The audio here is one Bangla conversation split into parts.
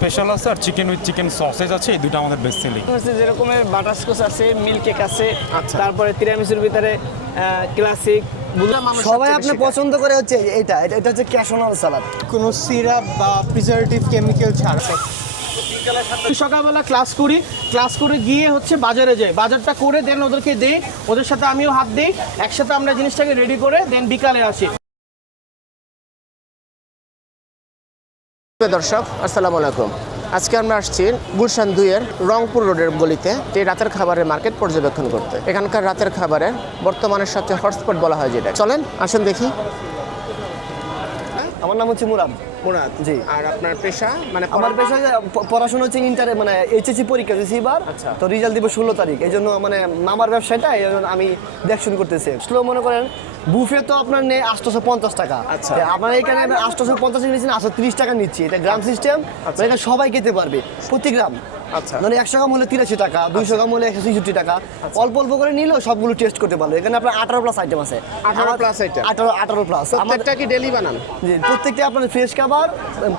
স্পেশাল আছে আর চিকেন উইথ চিকেন সসেজ আছে, এই দুটো আমাদের বেস্ট সেলিং। যেরকমের বাটারস্কচ আছে, মিল্ক কেক আছে, আচ্ছা। তারপরে তিরামিসুর ভিতরে ক্লাসিক। সবাই আপনি পছন্দ করে হচ্ছে এটা এটা হচ্ছে ক্যাশনাল সালাদ, কোনো সিরাপ বা প্রিজারভেটিভ কেমিক্যাল ছাড়া। সকালবেলা ক্লাস করে গিয়ে হচ্ছে বাজারে যাই, বাজারটা করে দেন ওদেরকে দেই, ওদের সাথে আমিও হাত দিই, একসাথে আমরা জিনিসটাকে রেডি করে দেন বিকালে আসি। দর্শক আসসালামু আলাইকুম। আজকে আমরা আসছি গুলশান 2-এর রংপুর রোডের গলিতে এই রাতের খাবারের মার্কেট পর্যবেক্ষণ করতে। এখানকার রাতের খাবারের বর্তমানে সবচেয়ে হটস্পট বলা হয় যেটা। চলেন আসেন দেখি। আমার নাম হচ্ছে মুরাদ। মুরাদ জি। আর আপনার পেশা? মানে আমার পেশা পড়াশোনা হচ্ছে ইন্টারে, মানে এইচএসসি পরীক্ষা দিয়েছি এবার। আচ্ছা। তো রেজাল্ট দিব 16 তারিখ, এই জন্য মানে মামার ব্যবসাটা এই জন্য আমি দেখশন করতেছি। স্লো মনে করেন বুফে তো আপনার নেই 850 টাকা। আচ্ছা। আপনার এখানে 850 নিচ্ছেন, 830 টাকা নিচ্ছি। এটা গ্রাম সিস্টেম, এটা সবাই খেতে পারবে প্রতি গ্রাম। আচ্ছা। মানে 100 গ্রাম হলে 83 টাকা, 200 গ্রাম হলে 166 টাকা। অল্প অল্প করে নিলেও সবগুলো টেস্ট করতে পারলো। এখানে আপনার 18 প্লাস আইটেম আছে। 18 প্লাস আইটেম? 18 প্লাস। প্রত্যেকটা কি ডেলি বানান? জি, প্রত্যেকটা আপনার ফ্রেশ খাবার,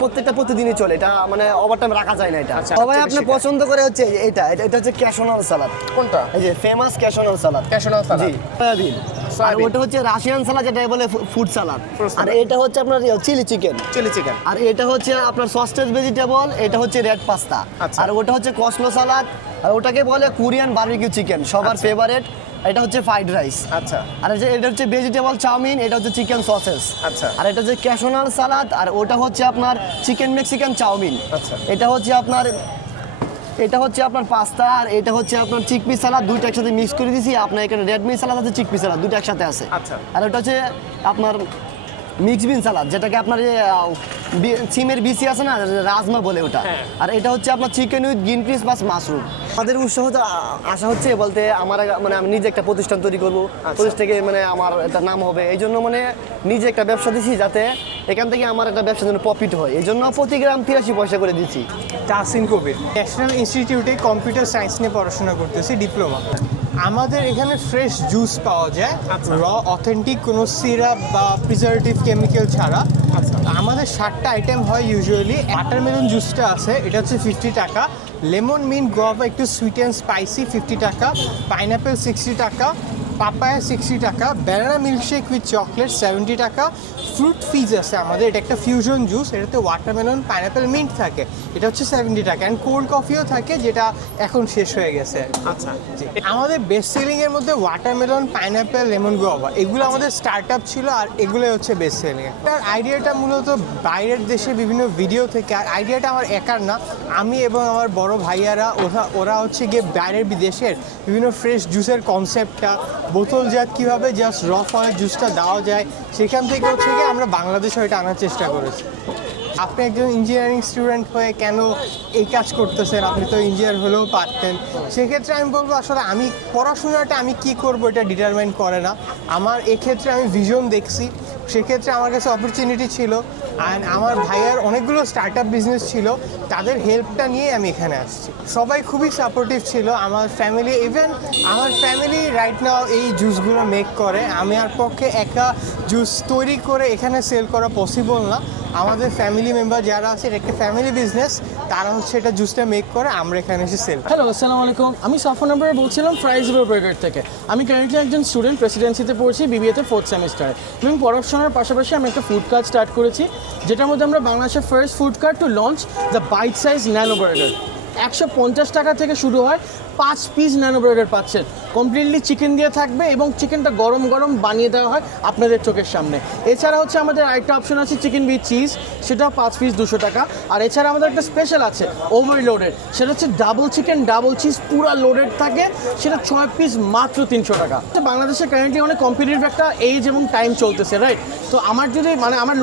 প্রত্যেকটা প্রতিদিনই চলে। এটা মানে ওভারটাইম রাখা যায় না। এটা আচ্ছা, সবাই আচ্ছা, আপনি বেশি পছন্দ করে হচ্ছে এটা এটা হচ্ছে ক্যাশনাল সালাদ। কোনটা? এই যে ফেমাস ক্যাশনাল সালাদ। ক্যাশনাল সালাদ। জি, সয়াবিন। আর সয়াবিন। ওটা হচ্ছে রাশিয়ান সালাদ, যেটা বলে ফুড সালাদ। Fruit আর salad। এটা হচ্ছে আপনার চিলি চিকেন। Chilli chicken. আর এটা হচ্ছে আপনার সসটেজ ভেজিটেবল, এটা হচ্ছে রেড পাস্তা। আচ্ছা। আর ওটা হচ্ছে কসলো সালাদ, আর ওটাকে বলে কোরিয়ান বারবিকিউ চিকেন, সবার ফেভারিট। এটা হচ্ছে ফ্রাইড রাইস। আচ্ছা। আর এটা হচ্ছে ভেজিটেবল চাউমিন, এটা হচ্ছে চিকেন সসেস। আচ্ছা। আর এটা হচ্ছে ক্যাশনাল সালাদ, আর ওটা হচ্ছে আপনার চিকেন মেক্সিকান চাউমিন। আচ্ছা। এটা হচ্ছে আপনার পাস্তা, আর এটা হচ্ছে আপনার চিকপি সালাদ। দুইটা একসাথে মিক্স করে দিয়েছি। আপনার এখানে রেড মিট সালাদ আছে, চিকপি সালাদ, দুটো একসাথে আছে। আচ্ছা। আর ওটা হচ্ছে আপনার মিক্স বিন সালাদ, যেটাকে আপনার সিমের বিসি আছে না, রাজমা বলে ওটা। আর এটা হচ্ছে আপনার chicken with green piece plus mushroom. আমাদের উৎসাহ আশা হচ্ছে বলতে আমার মানে আমি নিজে একটা প্রতিষ্ঠান তৈরি করবো, প্রতিষ্ঠান থেকে মানে আমার একটা নাম হবে। এই জন্য মানে নিজে একটা ব্যবসা দিচ্ছি, যাতে এখান থেকে আমার একটা ব্যবসার জন্য প্রফিট হয়। এই জন্য প্রতি গ্রাম 83 পয়সা করে দিচ্ছি। তাহসিন কবির, ন্যাশনাল ইনস্টিটিউটে কম্পিউটার সায়েন্স নিয়ে পড়াশোনা করতেছি, ডিপ্লোমা। আমাদের এখানে ফ্রেশ জুস পাওয়া যায়, র অথেন্টিক, কোনো সিরাপ বা প্রিজারভেটিভ কেমিক্যাল ছাড়া। আচ্ছা। আমাদের 7টা আইটেম হয় ইউজুয়ালি। ওয়াটারমেলন জুসটা আছে, এটা হচ্ছে 50 টাকা। লেমন মিন্ট গোয়াভা একটু সুইট অ্যান্ড স্পাইসি 50 টাকা। পাইনঅ্যাপেল 60 টাকা। পাপায়া 60 টাকা। ব্যানানা মিল্কশেক উইথ চকলেট 70 টাকা। ফ্রুট ফিজ আছে আমাদের, এটা একটা ফিউশন জুস, এটাতে ওয়াটারমেলন পাইনঅ্যাপেল মিন্ট থাকে, এটা হচ্ছে 70 টাকা। অ্যান্ড কোল্ড কফিও থাকে, যেটা এখন শেষ হয়ে গেছে। আচ্ছা। জি। আমাদের বেস্ট সেলিংয়ের মধ্যে ওয়াটারমেলন, পাইনঅ্যাপেল, লেমন গোয়াভা, এগুলো আমাদের স্টার্ট আপ ছিল, আর এগুলোই হচ্ছে বেস্ট সেলিং। তার আইডিয়াটা মূলত বাইরের দেশে বিভিন্ন ভিডিও থেকে, আর আইডিয়াটা আমার একার না, আমি এবং আমার বড় ভাইয়ারা ওরা হচ্ছে গিয়ে বাইরের বিদেশের বিভিন্ন ফ্রেশ জুসের কনসেপ্টটা, বোতলজাত কীভাবে জাস্ট র ফলের জুসটা দেওয়া যায়, সেখান থেকে হচ্ছে গিয়ে আমরা বাংলাদেশে এটা আনার চেষ্টা করেছি। আপনি একজন ইঞ্জিনিয়ারিং স্টুডেন্ট হয়ে কেন এই কাজ করতেছেন? আপনি তো ইঞ্জিনিয়ার হলেও পারতেন। সেক্ষেত্রে আমি বলবো, আসলে আমি পড়াশোনাটা আমি কি করব এটা ডিটারমাইন করে না। আমার এক্ষেত্রে আমি ভিশন দেখছি, সেক্ষেত্রে আমার কাছে অপরচুনিটি ছিল। অ্যান্ড আমার ভাইয়ার অনেকগুলো স্টার্ট আপ বিজনেস ছিল, তাদের হেল্পটা নিয়ে আমি এখানে আসছি। সবাই খুবই সাপোর্টিভ ছিল, আমার ফ্যামিলি, ইভেন আমার ফ্যামিলি রাইট নাও এই জুসগুলো মেক করে। আমি আর পক্ষে একা জুস তৈরি করে এখানে সেল করা পসিবল না। আমাদের ফ্যামিলি মেম্বার যারা আছে, এটা একটা ফ্যামিলি বিজনেস, তারা হচ্ছে এটা জুসটা মেক করে, আমরা এখানে এসে সেল। হ্যালো, আসসালামু আলাইকুম। আমি সাফর নাম্বার বলছিলাম ফ্রাইজ ব্রেকার থেকে। আমি কারেন্টলি একজন স্টুডেন্ট, প্রেসিডেন্সিতে পড়ছি, বিবিএতে 4th সেমিস্টারে। এবং পড়াশোনার পাশাপাশি আমি একটা ফুড কার্ট স্টার্ট করেছি, যেটার মধ্যে আমরা বাংলাদেশের first food cart to launch the bite size nano burger. 150 টাকা থেকে শুরু হয়, 5 পিস ন্যানো বার্গার পাচ্ছেন। কমপ্লিটলি চিকেন দিয়ে থাকবে এবং চিকেনটা গরম গরম বানিয়ে দেওয়া হয় আপনাদের চোখের সামনে। এছাড়া হচ্ছে আমাদের আরেকটা অপশন আছে চিকেন উইথ চিজ, সেটাও 5 পিস 200 টাকা। আর এছাড়া আমাদের একটা স্পেশাল আছে ওভারলোডেড, সেটা হচ্ছে ডাবল চিকেন ডাবল চিজ, পুরা লোডেড থাকে, সেটা 6 পিস মাত্র 300 টাকা। বাংলাদেশে কারেন্টলি অনেক কম্পিটিটিভ একটা এজ এবং টাইম চলতেছে, রাইট? তো আমার যদি মানে আমার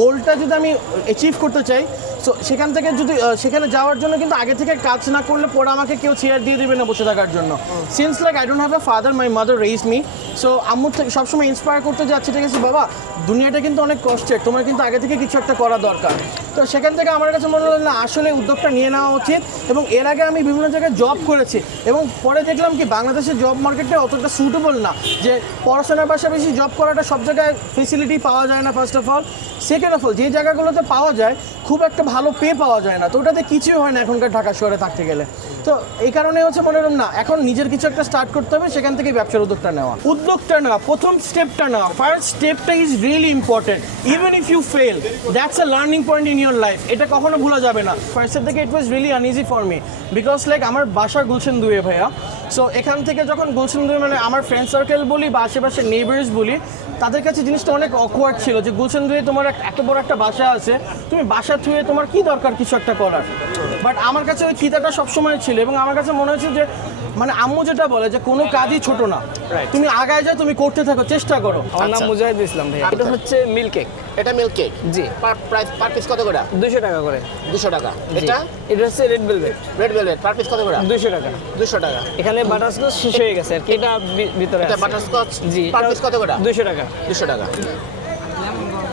গোলটা যদি আমি অ্যাচিভ করতে চাই, সো সেখান থেকে যদি সেখানে যাওয়ার জন্য কিন্তু আগে থেকে কাজ না করলে পরে আমাকে কেউ চেয়ার দিয়ে দেবে না বসে থাকার জন্য। Since like I don't have a father, my mother raised me. So আম্মুর থেকে সবসময় ইন্সপায়ার করতে যাচ্ছি, ঠিক আছে বাবা, দুনিয়াটা কিন্তু অনেক কষ্টের, তোমার কিন্তু আগে থেকে কিছু একটা করা দরকার। তো সেখান থেকে আমার কাছে মনে হলো না, আসলে উদ্যোগটা নিয়ে নেওয়া উচিত। এবং এর আগে আমি বিভিন্ন জায়গায় জব করেছি, এবং পরে দেখলাম কি বাংলাদেশের জব মার্কেটটা অতটা সুটেবল না, যে পড়াশোনার পাশাপাশি জব করাটা সব জায়গায় ফেসিলিটি পাওয়া যায় না, first of all. Second of all, যে জায়গাগুলোতে পাওয়া যায় খুব একটা ভালো পে পাওয়া যায় না, তো ওটাতে কিছুই হয় না এখনকার ঢাকা শহরে থাকতে গেলে। তো এই কারণে হচ্ছে মনে হলো না, এখন নিজের কিছু একটা স্টার্ট করতে হবে, সেখান থেকে ব্যবসার উদ্যোগটা নেওয়া। উদ্যোগটা না, প্রথম স্টেপটা না, ফার্স্ট স্টেপটা is really important. Even if you fail, that's a learning point in your life, এটা কখনো ভুলা যাবে না। ফার্স্টের থেকে it was really uneasy for me, because like আমার বাসা গুলশান 2 ভাইয়া। সো এখান থেকে যখন গুলশান 2 মানে আমার ফ্রেন্ড সার্কেল বলি বা আশেপাশে নেইবার্স বলি, তাদের কাছে জিনিসটা অনেক অকওয়ার্ড ছিল যে গুলশান 2 তোমার এত বড় একটা বাসা আছে, তুমি বাসা থুয়ে তোমার কি দরকার কিছু একটা করার। বাট আমার কাছে ওই খিদাটা সবসময় ছিল, এবং আমার কাছে মনে হচ্ছে যে মানে আম্মু যেটা বলে যে কোনো কাজই ছোট না, তুমি আগায় যাও, তুমি করতে থাকো, চেষ্টা করো। আমার নাম মুজাহিদ ইসলাম ভাই। এটা হচ্ছে মিল্ক কেক। এটা মিল্ক কেক। জি। প্রাইস পার পিস কত করে? 200 টাকা করে। 200 টাকা। জি। এটা এটা হচ্ছে red velvet. Red velvet per piece কত করে? 200 টাকা। 200 টাকা। এখানে বাটারস্কচ শেষ হয়ে গেছে আর কি, এটা ভিতরে এটা আছে। বাটারস্কচ জি। পার পিস কত করে? 200 টাকা। 200 টাকা।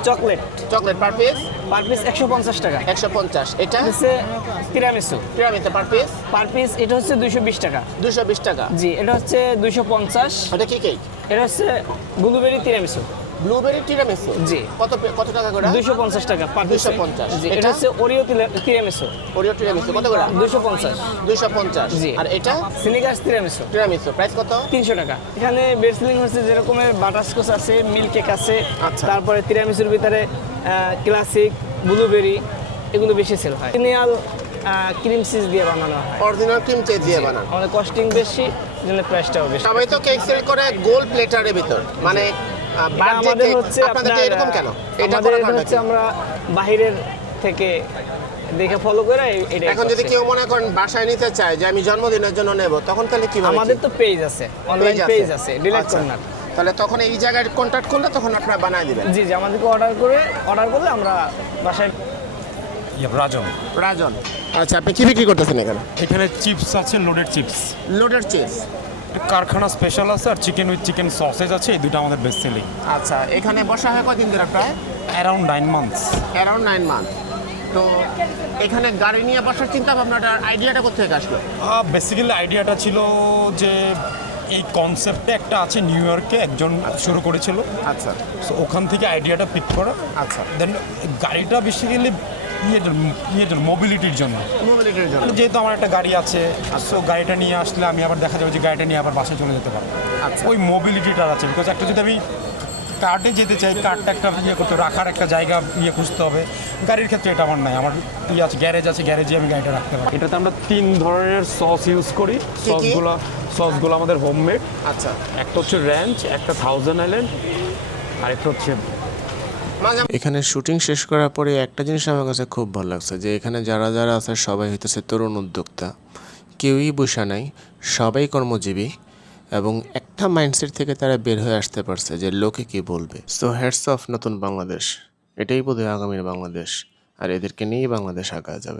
Chocolate chocolate per piece per piece 150 টাকা। 150। এটা হচ্ছে tiramisu pyramid per piece per piece, এটা হচ্ছে 220 টাকা। 220 টাকা। জি। এটা হচ্ছে 250। এটা কি কেক? এটা হচ্ছে ব্লুবেরি তিরামিসু। Blueberry tiramisu. জি। কত টাকা করে? 250 টাকা পার পিস। 250। জি। এটা? এটা হচ্ছে ওরিও তিরামিসু। ওরিও টিরামিসু কত করে? 250। 250। জি। আর এটা সিনিকাস তিরামিসু টিরামিসু প্রাইস কত? 300 টাকা। এখানে বেসলিং হচ্ছে যেরকমের বাটারস্কচ আছে, মিল্ক কেক আছে, আচ্ছা। তারপরে তিরামিসুর ভিতরে ক্লাসিক, ব্লুবেরি, এগুলো বেশি সেল হয়। অরিজিনাল ক্রিম চিজ দিয়ে বানানো হয়। অরিজিনাল ক্রিম চিজ দিয়ে বানানো। আমাদের কস্টিং বেশি, জন্য প্রাইসটাও বেশি। সবাই তো কেক সেল করে গোল প্লেটারের ভিতর, মানে এটা বার্থডে আমাদের কেক। হচ্ছে আপনাদের আপনার এরকম কেন? এটা আমাদের করার এটা কারণটা হচ্ছে কি? আমরা বাহিরের থেকে দেখে ফলো করে এটা এখন যদি কেউ মনে করেন বাসায় নিতে চায় যে আমি জন্মদিনের জন্য নেব, তখন তাহলে কিভাবে? আমাদের তো পেজ আছে, অনলাইন পেজ আছে, ডিলেট আচ্ছা। কর্নার। তাহলে তখন এই জায়গায় কন্ট্যাক্ট করলে তখন আপনারা বানায় দিবেন। জি জি, আমাদেরকে অর্ডার করলে আমরা বাসায়। রাজন। রাজন। আচ্ছা, আপনি কি বিক্রি করতেছেন এখানে? এখানে চিপস আছে, লোডেড চিপস। Loaded chips. কারখানা স্পেশাল আছে, আর চিকেন উইথ চিকেন সসেজ আছে, এই দুটো আমাদের বেস্ট সেলিং। আচ্ছা, এখানে বসা হয় কতদিন ধরে? প্রায় অ্যারাউন্ড 9 মান্থস। Around 9 month. তো এখানে গাড়ি নিয়ে বসার চিন্তা ভাবনাটা, আইডিয়াটা কোথা থেকে আসলো? বেসিক্যালি আইডিয়াটা ছিল যে এই কনসেপ্টে একটা আছে নিউ ইয়র্কে, একজন শুরু করেছিল। আচ্ছা সো ওখান থেকে আইডিয়াটা পিক করা। আচ্ছা। দেন গাড়িটা বেসিক্যালি মোবিলিটির জন্য। মোবিলিটির জন্য। যেহেতু আমার একটা গাড়ি আছে, সো গাড়িটা নিয়ে আসলে আমি আবার দেখা যাবে যে গাড়িটা নিয়ে আবার বাসায় চলে যেতে পারবো। আচ্ছা। ওই মোবিলিটিটা আছে, বিকজ একটা যদি আমি কার্ডে যেতে চাই, কার্ডটা একটা করতে রাখার একটা জায়গা খুঁজতে হবে। গাড়ির ক্ষেত্রে এটা আমার নাই, আমার আছে গ্যারেজ আছে, গ্যারেজে আমি গাড়িটা রাখতে পারি। এটাতে আমরা 3 ধরনের সস ইউজ করি। সসগুলো আমাদের হোমমেড। আচ্ছা। একটা হচ্ছে র্যাঞ্চ, একটা 1000 আইল্যান্ড, আর একটা হচ্ছে। এখানে শুটিং শেষ করার পরে একটা জিনিস আমার কাছে খুব ভালো লাগছে, যে এখানে যারা যারা আছে সবাই হইতেছে তরুণ উদ্যোক্তা, কেউই বসা নাই, সবাই কর্মজীবী, এবং একটা মাইন্ডসেট থেকে তারা বের হয়ে আসতে পারছে যে লোকে কি বলবে। সো হ্যাটস অফ নতুন বাংলাদেশ, এটাই বোধহয় আগামীর বাংলাদেশ, আর এদেরকে নিয়েই বাংলাদেশ আগায় যাবে।